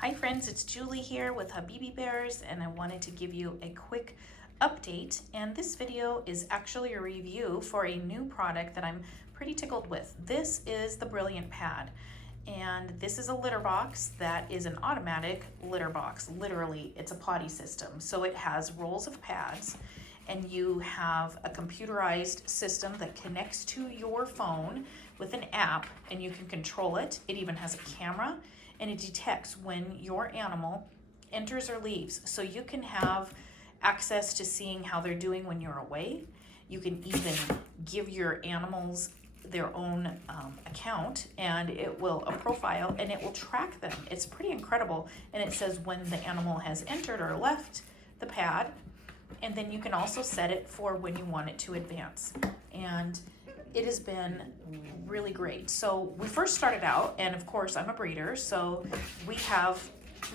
Hi friends, it's Julie here with Habibi Bears, and I wanted to give you a quick update. And this video is actually a review for a new product that I'm pretty tickled with. This is the Brilliant Pad, and this is a litter box that is an automatic litter box. Literally, it's a potty system. So it has rolls of pads, and you have a computerized system that connects to your phone with an app, and you can control it. It even has a camera, and it detects when your animal enters or leaves. So you can have access to seeing how they're doing when you're away. You can even give your animals their own account, and it will a profile, and it will track them. It's pretty incredible. And it says when the animal has entered or left the pad, and then you can also set it for when you want it to advance. And it has been really great. So we first started out, and of course I'm a breeder, so we have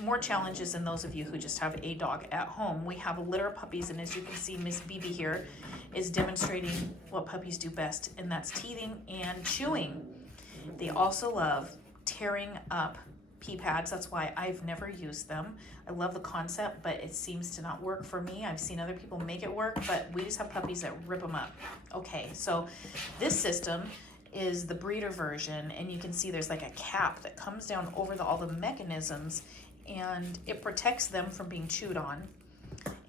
more challenges than those of you who just have a dog at home. We have a litter of puppies, and as you can see, Miss BB here is demonstrating what puppies do best, and that's teething and chewing. They also love tearing up pee pads. That's why I've never used them. I love the concept, but it seems to not work for me. I've seen other people make it work, but we just have puppies that rip them up. Okay, so this system is the breeder version, and you can see there's like a cap that comes down over all the mechanisms, and it protects them from being chewed on,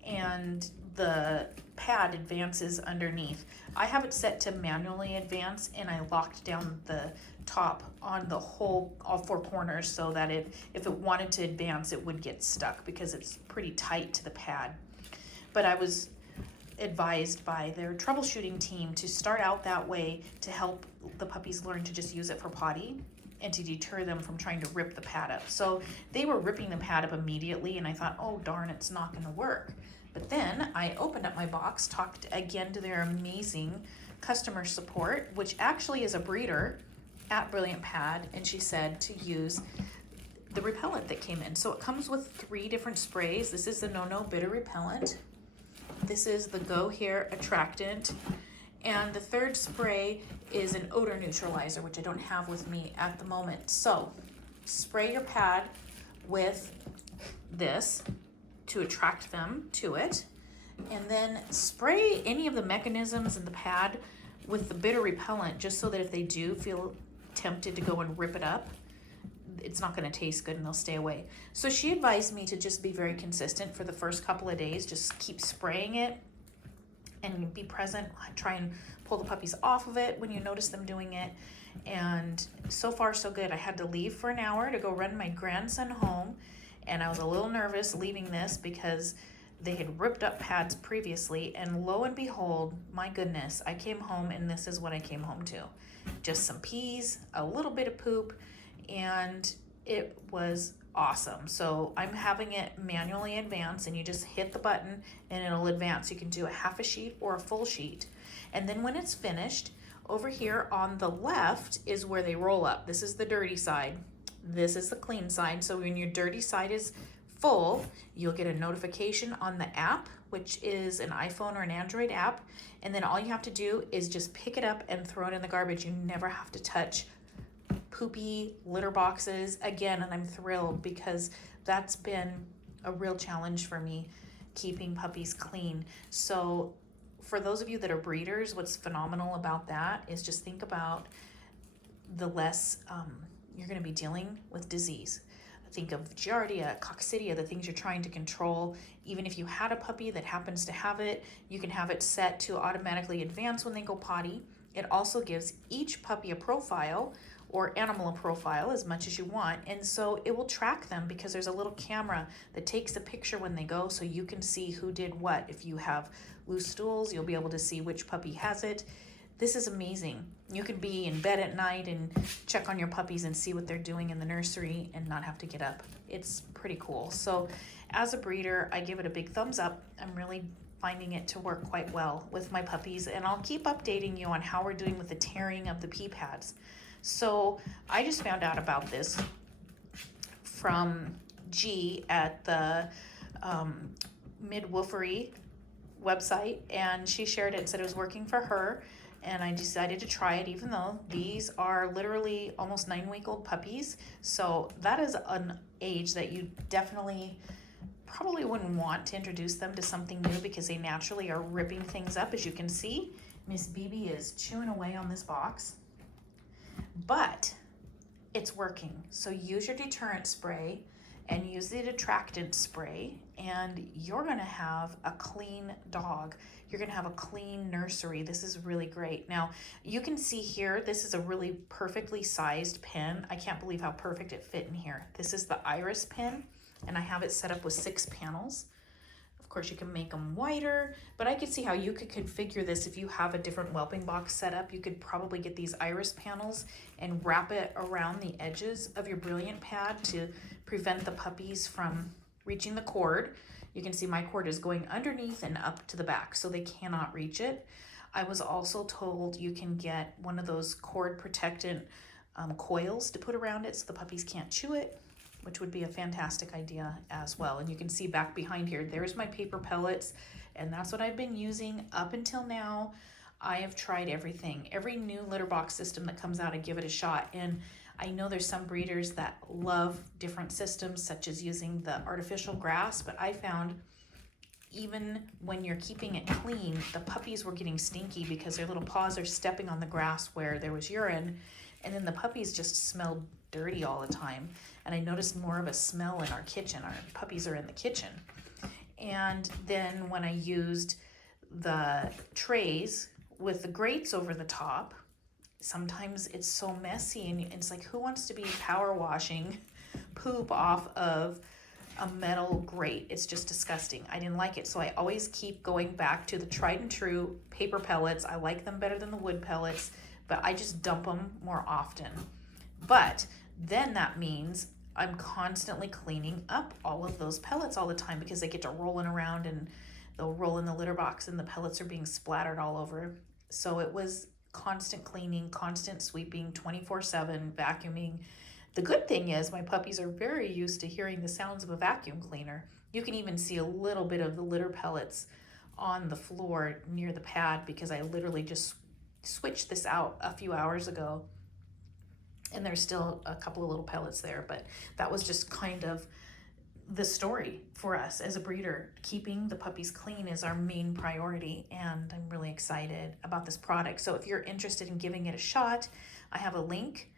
and the pad advances underneath. I have it set to manually advance, and I locked down the top on the whole, all four corners, so that if it wanted to advance, it would get stuck because it's pretty tight to the pad. But I was advised by their troubleshooting team to start out that way to help the puppies learn to just use it for potty and to deter them from trying to rip the pad up. So they were ripping the pad up immediately, and I thought, oh darn, it's not gonna work. But then I opened up my box, talked again to their amazing customer support, which actually is a breeder at Brilliant Pad, and she said to use the repellent that came in. So it comes with 3 different sprays. This is the No Bitter repellent. This is the Go Hair attractant. And the 3rd spray is an odor neutralizer, which I don't have with me at the moment. So spray your pad with this to attract them to it, and then spray any of the mechanisms in the pad with the bitter repellent, just so that if they do feel tempted to go and rip it up, it's not going to taste good and they'll stay away. So she advised me to just be very consistent for the first couple of days. Just keep spraying it and be present. Try and pull the puppies off of it when you notice them doing it. And so far so good. I had to leave for an hour to go run my grandson home, and I was a little nervous leaving this because they had ripped up pads previously, and lo and behold, my goodness, I came home and this is what I came home to. Just some peas, a little bit of poop, and it was awesome. So I'm having it manually advance, and you just hit the button and it'll advance. You can do a half a sheet or a full sheet. And then when it's finished, over here on the left is where they roll up. This is the dirty side. This is the clean side. So when your dirty side is full, you'll get a notification on the app, which is an iPhone or an Android app. And then all you have to do is just pick it up and throw it in the garbage. You never have to touch poopy litter boxes again. And I'm thrilled because that's been a real challenge for me, keeping puppies clean. So for those of you that are breeders, what's phenomenal about that is just think about the less you're going to be dealing with disease. Think of Giardia, Coccidia, the things you're trying to control. Even if you had a puppy that happens to have it, you can have it set to automatically advance when they go potty. It also gives each puppy a profile, or animal a profile, as much as you want. And so it will track them because there's a little camera that takes a picture when they go, so you can see who did what. If you have loose stools, you'll be able to see which puppy has it. This is amazing. You can be in bed at night and check on your puppies and see what they're doing in the nursery and not have to get up. It's pretty cool. So as a breeder, I give it a big thumbs up. I'm really finding it to work quite well with my puppies, and I'll keep updating you on how we're doing with the tearing of the pee pads. So I just found out about this from G at the Midwifery website, and she shared it and said it was working for her. and I decided to try it, even though these are literally almost 9-week-old puppies. So that is an age that you definitely probably wouldn't want to introduce them to something new, because they naturally are ripping things up. As you can see, Miss Bibi is chewing away on this box, but it's working. So use your deterrent spray and use the detractant spray, and you're gonna have a clean dog. You're gonna have a clean nursery. This is really great. Now, you can see here, this is a really perfectly sized pen. I can't believe how perfect it fit in here. This is the iris pen, and I have it set up with 6 panels. Of course, you can make them wider, but I could see how you could configure this if you have a different whelping box set up. You could probably get these iris panels and wrap it around the edges of your Brilliant pad to prevent the puppies from reaching the cord. You can see my cord is going underneath and up to the back, so they cannot reach it. I was also told you can get one of those cord protectant coils to put around it so the puppies can't chew it, which would be a fantastic idea as well. And you can see back behind here, there's my paper pellets, and that's what I've been using up until now. I have tried everything. Every new litter box system that comes out, I give it a shot. And I know there's some breeders that love different systems, such as using the artificial grass, but I found even when you're keeping it clean, the puppies were getting stinky because their little paws are stepping on the grass where there was urine, and then the puppies just smelled dirty all the time. And I noticed more of a smell in our kitchen. Our puppies are in the kitchen. And then when I used the trays with the grates over the top, sometimes it's so messy, and it's like, who wants to be power washing poop off of a metal grate? It's just disgusting. I didn't like it. So I always keep going back to the tried and true paper pellets. I like them better than the wood pellets, but I just dump them more often. But then that means I'm constantly cleaning up all of those pellets all the time, because they get to rolling around and they'll roll in the litter box and the pellets are being splattered all over. So it was constant cleaning, constant sweeping, 24/7 vacuuming. The good thing is my puppies are very used to hearing the sounds of a vacuum cleaner. You can even see a little bit of the litter pellets on the floor near the pad, because I literally just switched this out a few hours ago, and there's still a couple of little pellets there. But that was just kind of the story for us as a breeder. Keeping the puppies clean is our main priority, and I'm really excited about this product. So if you're interested in giving it a shot, I have a link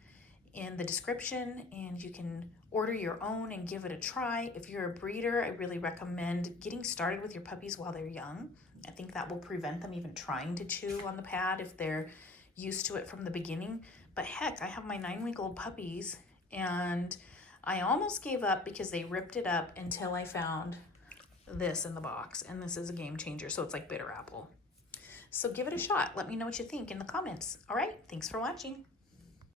in the description, and you can order your own and give it a try. If you're a breeder, I really recommend getting started with your puppies while they're young. I think that will prevent them even trying to chew on the pad if they're used to it from the beginning. But heck, I have my 9-week-old puppies, and I almost gave up because they ripped it up until I found this in the box, and this is a game changer. So it's like bitter apple. So give it a shot. Let me know what you think in the comments. All right, thanks for watching.